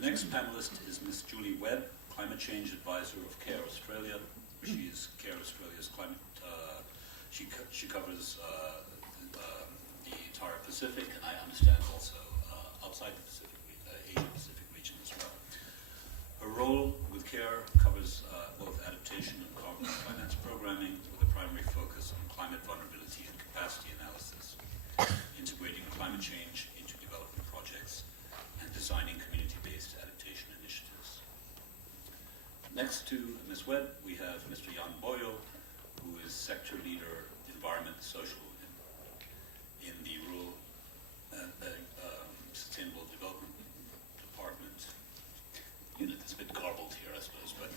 The next panelist is Ms. Julie Webb, Climate Change Advisor of CARE Australia. She is CARE Australia's climate, she covers the entire Pacific, and I understand also outside the Pacific, Asia-Pacific region as well. Her role with CARE covers both adaptation and carbon finance programming with a primary focus on climate vulnerability and capacity analysis, integrating climate change into development projects, and designing community-based adaptation initiatives. Next to Ms. Webb, we have Mr. Jan Boyo, who is Sector Leader, Environment and Social in the Rural Sustainable Development Department. Unit is a bit garbled here, I suppose, but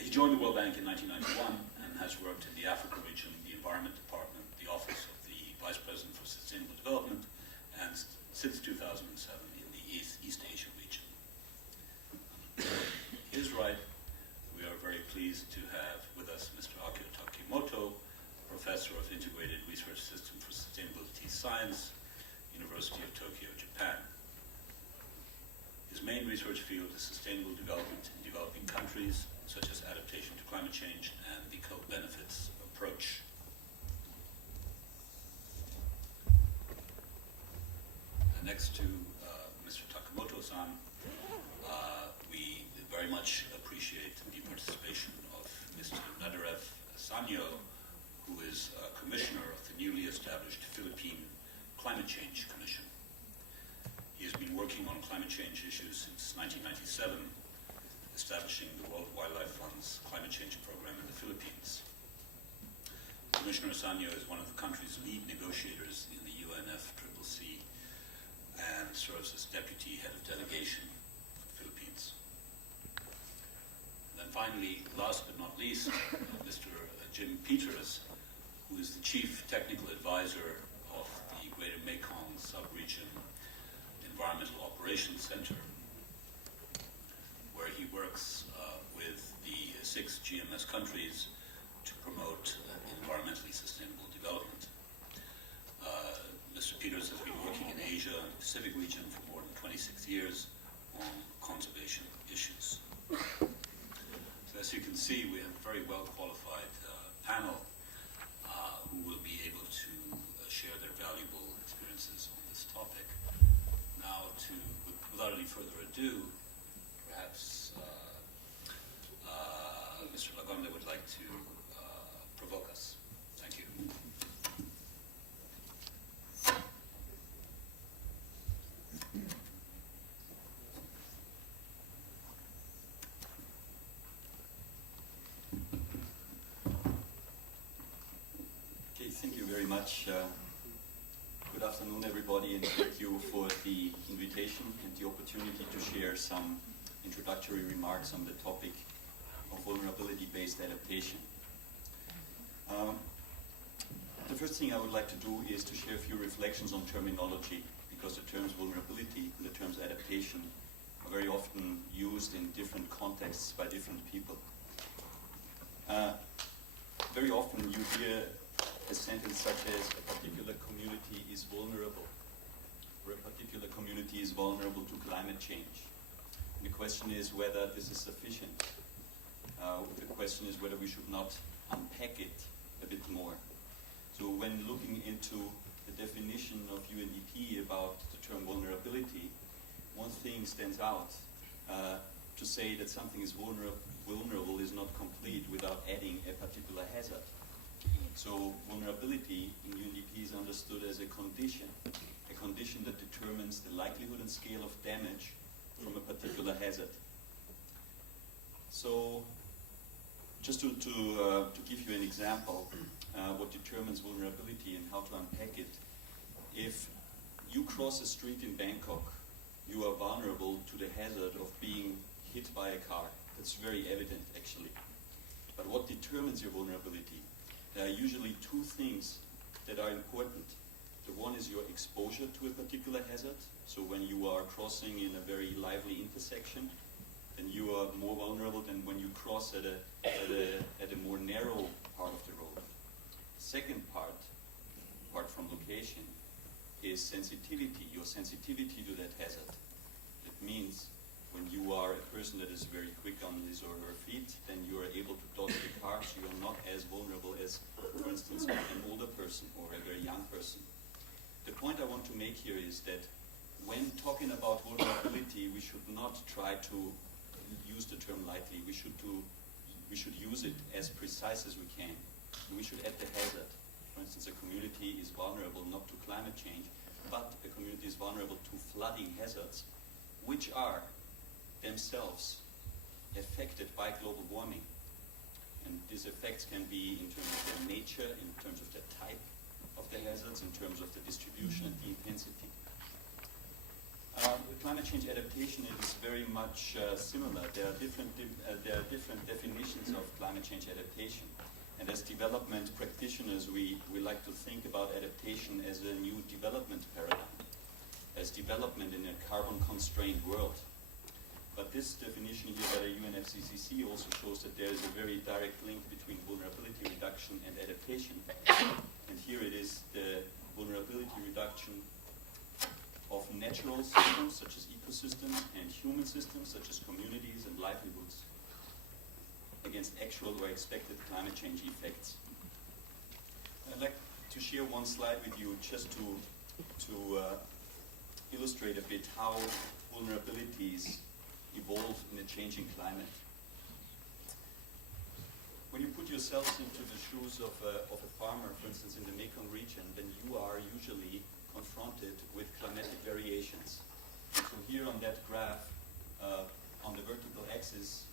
he joined the World Bank in 1991 and has worked in the Africa region, the Environment Department, the Office of the Vice President for Sustainable Development, and since 2007 in the East Asia region. His right, we are very pleased to have with us Mr. Akio Takimoto, Professor of Integrated Research System for Sustainability Science, University of Tokyo, Japan. His main research field is sustainable development in developing countries, such as adaptation to climate change and the co-benefits approach. And next to Mr. Takamoto-san, we very much appreciate the participation of Mr. Nadarev Sanyo, who is Commissioner of the newly established Philippine Climate Change Commission. He has been working on climate change issues since 1997, establishing the World Wildlife Fund's climate change program in the Philippines. Commissioner Sanyo is one of the country's lead negotiators in the UNFCCC and serves as Deputy Head of Delegation for the Philippines. And then finally, last but not least, Mr. Jim Peters, who is the Chief Technical Advisor of the Greater Mekong Sub-Region Environmental Operations Center, where he works with the 6 GMS countries to promote environmentally sustainable development. Mr. Peters has been working in Asia and the Pacific region for more than 26 years on conservation issues. So as you can see, we have a very well qualified panel who will be able to share their valuable experiences on this topic. Now, without any further ado, perhaps Mr. Lagonde would like to provoke us. Thank you. Okay, thank you very much. Good afternoon, everybody, and thank you for the invitation and the opportunity to share some introductory remarks on the topic of vulnerability-based adaptation. The first thing I would like to do is to share a few reflections on terminology, because the terms vulnerability and the terms adaptation are very often used in different contexts by different people. Very often you hear a sentence such as a particular community is vulnerable, or a particular community is vulnerable to climate change. And the question is whether this is sufficient. The question is whether we should not unpack it a bit more. So when looking into the definition of UNDP about the term vulnerability, one thing stands out. To say that something is vulnerable is not complete without adding a particular hazard. So vulnerability in UNDP is understood as a condition that determines the likelihood and scale of damage from a particular hazard. So just to give you an example, what determines vulnerability and how to unpack it, if you cross a street in Bangkok, you are vulnerable to the hazard of being hit by a car. That's very evident, actually. But what determines your vulnerability? There are usually two things that are important. The one is your exposure to a particular hazard. So when you are crossing in a very lively intersection, then you are more vulnerable than when you cross at a more narrow part of the road. Second part, apart from location, is sensitivity, your sensitivity to that hazard. It means when you are a person that is very quick on his or her feet, then you are able to dodge the cars. You are not as vulnerable as, for instance, an older person or a very young person. The point I want to make here is that when talking about vulnerability, we should not try to use the term lightly. We should use it as precise as we can. We should add the hazard. For instance, a community is vulnerable not to climate change, but a community is vulnerable to flooding hazards, which are themselves affected by global warming. And these effects can be in terms of their nature, in terms of the type of the hazards, in terms of the distribution and the intensity. With climate change adaptation, it is very much similar. There are different definitions of climate change adaptation. And as development practitioners, we like to think about adaptation as a new development paradigm, as development in a carbon-constrained world. But this definition here by the UNFCCC also shows that there is a very direct link between vulnerability reduction and adaptation. And here it is the vulnerability reduction of natural systems, such as ecosystems, and human systems, such as communities and livelihoods, against actual or expected climate change effects. I'd like to share one slide with you just to illustrate a bit how vulnerabilities evolve in a changing climate. When you put yourselves into the shoes of a farmer, for instance, in the Mekong region, then you are usually confronted with climatic variations. So here on that graph, on the vertical axis,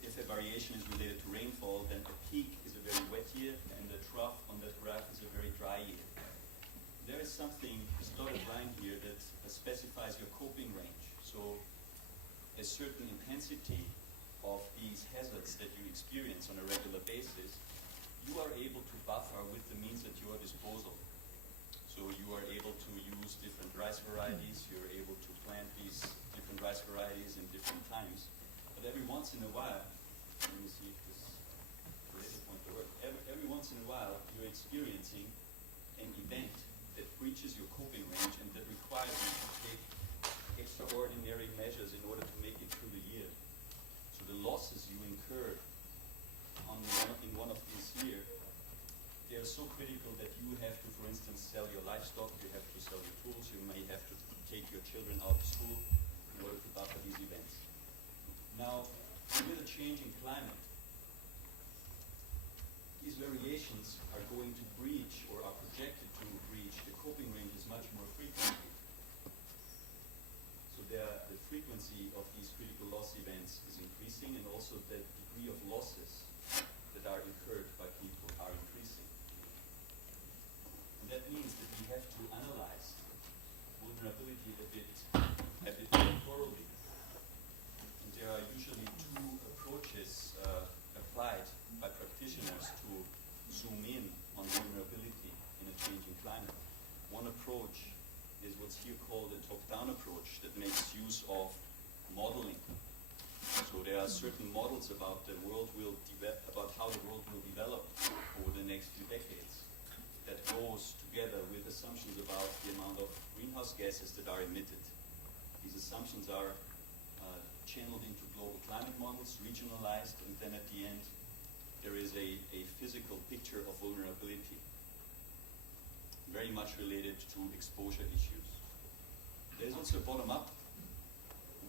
if a variation is related to rainfall, then the peak is a very wet year, and the trough on that graph is a very dry year. There is something, this dotted line here, that specifies your coping range. So a certain intensity of these hazards that you experience on a regular basis, you are able to buffer with the means at your disposal. So you are able to use different rice varieties, you're able to plant these different rice varieties in different times. But every once in a while, let me see if this laser pointer works. Every once in a while, you're experiencing an event that breaches your coping range and that requires you to take extraordinary measures in order to make it through the year. So the losses you incur in one of these here, they are so critical that you have to, for instance, sell your livestock, you have to sell your tools, you may have to take your children out of school in order to buffer these events. Now, with a changing climate, these variations are going to breach or are projected to breach the coping ranges much more frequently. So the frequency of these critical loss events is increasing, and also the degree of losses that are incurred by people are increasing. And that means that we have to analyze vulnerability a bit more thoroughly. And there are usually two approaches applied by practitioners to zoom in on vulnerability in a changing climate. One approach is what's here called a top-down approach that makes use of modeling. So there are certain models about about how the world will develop over the next few decades that goes together with assumptions about the amount of greenhouse gases that are emitted. These assumptions are channeled into global climate models, regionalized, and then at the end there is a physical picture of vulnerability, very much related to exposure issues. There is also a bottom-up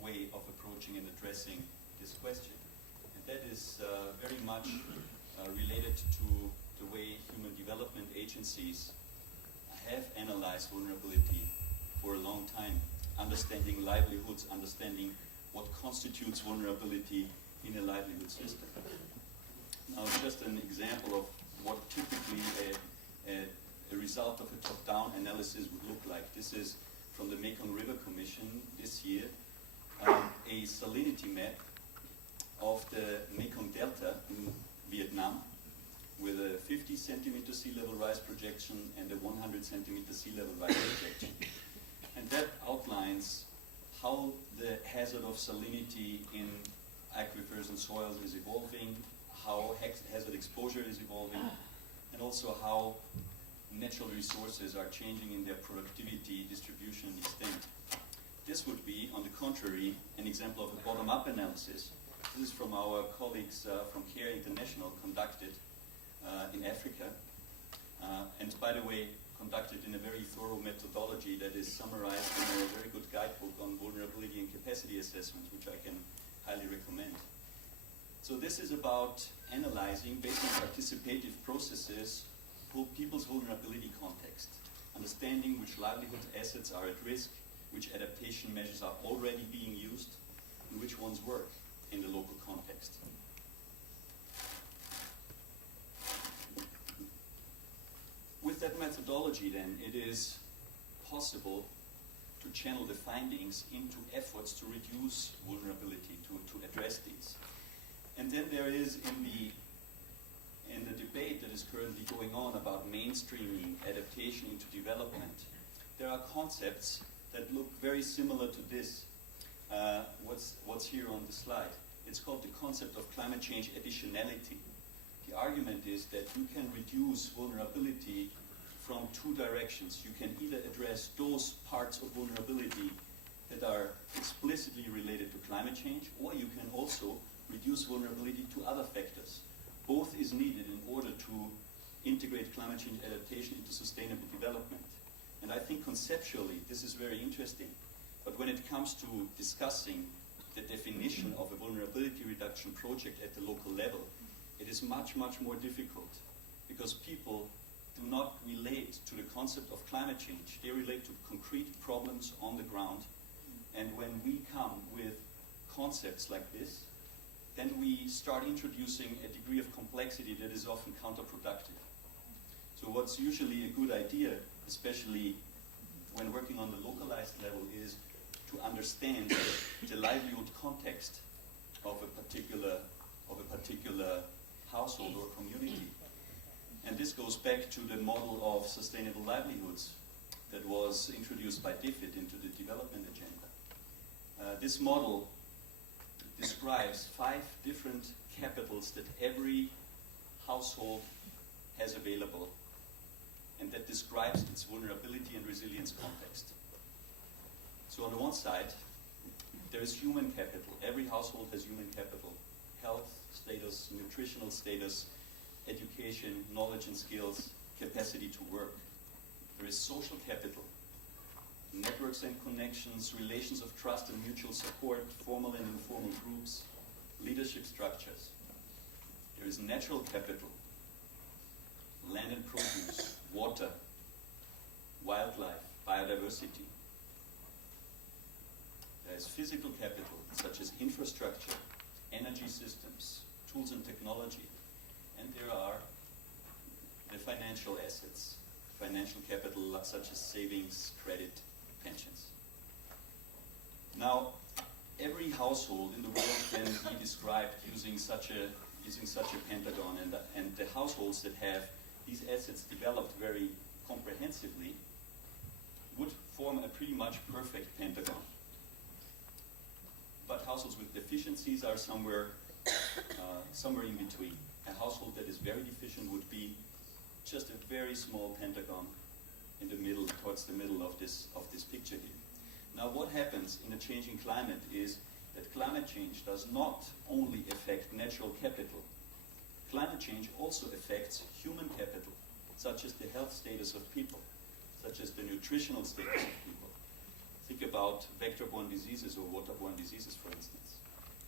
way of approaching and addressing this question, and that is very much related to the way human development agencies have analyzed vulnerability for a long time, understanding livelihoods, understanding what constitutes vulnerability in a livelihood system. Now, just an example of what typically a result of a top-down analysis would look like. This is from the Mekong River Commission this year, a salinity map of the Mekong Delta in Vietnam with a 50 centimeter sea level rise projection and a 100 centimeter sea level rise projection. And that outlines how the hazard of salinity in aquifers and soils is evolving, how hazard exposure is evolving, and also how natural resources are changing in their productivity, distribution, and extent. This would be, on the contrary, an example of a bottom-up analysis. This is from our colleagues from CARE International, conducted in Africa. And by the way, conducted in a very thorough methodology that is summarized in a very good guidebook on vulnerability and capacity assessment, which I can highly recommend. So this is about analyzing, based on participative processes, people's vulnerability context, understanding which livelihood assets are at risk, which adaptation measures are already being used, and which ones work in the local context. With that methodology, then, it is possible to channel the findings into efforts to reduce vulnerability, to address these. And then there is, in the debate that is currently going on about mainstreaming adaptation into development, there are concepts that look very similar to this, what's here on the slide. It's called the concept of climate change additionality. The argument is that you can reduce vulnerability from two directions. You can either address those parts of vulnerability that are explicitly related to climate change, or you can also reduce vulnerability to other factors. Both is needed in order to integrate climate change adaptation into sustainable development. And I think conceptually this is very interesting. But when it comes to discussing the definition of a vulnerability reduction project at the local level, it is much, much more difficult, because people do not relate to the concept of climate change. They relate to concrete problems on the ground. And when we come with concepts like this, then we start introducing a degree of complexity that is often counterproductive. So what's usually a good idea, especially when working on the localized level, is to understand the livelihood context of a particular household or community. And this goes back to the model of sustainable livelihoods that was introduced by DFID into the development agenda. This model describes 5 different capitals that every household has available, and that describes its vulnerability and resilience context. So on the one side, there is human capital. Every household has human capital: health status, nutritional status, education, knowledge and skills, capacity to work. There is social capital: networks and connections, relations of trust and mutual support, formal and informal groups, leadership structures. There is natural capital: land and produce, water, wildlife, biodiversity. There is physical capital, such as infrastructure, energy systems, tools and technology. And there are the financial assets, financial capital such as savings, credit, pensions. Now, every household in the world can be described using such a pentagon, and the households that have these assets developed very comprehensively would form a pretty much perfect pentagon. But households with deficiencies are somewhere in between. A household that is very deficient would be just a very small pentagon in the middle, towards the middle of this picture here. Now, what happens in a changing climate is that climate change does not only affect natural capital. Climate change also affects human capital, such as the health status of people, such as the nutritional status of people. Think about vector-borne diseases or waterborne diseases, for instance.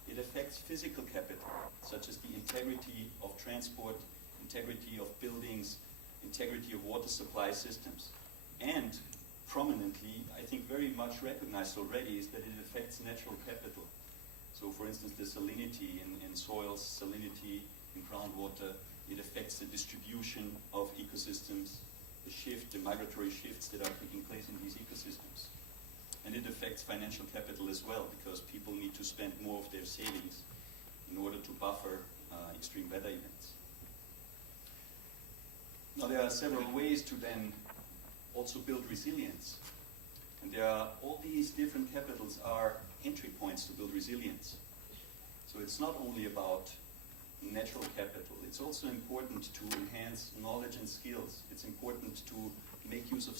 It affects physical capital, such as the integrity of transport, integrity of buildings, integrity of water supply systems. And prominently, I think very much recognized already, is that it affects natural capital. So for instance, the salinity in soils, salinity in groundwater, it affects the distribution of ecosystems, the migratory shifts that are taking place in these ecosystems. And it affects financial capital as well, because people need to spend more of their savings in order to buffer extreme weather events. Now, there are several ways to then also build resilience. And all these different capitals are entry points to build resilience. So it's not only about natural capital. It's also important to enhance knowledge and skills. It's important to make use of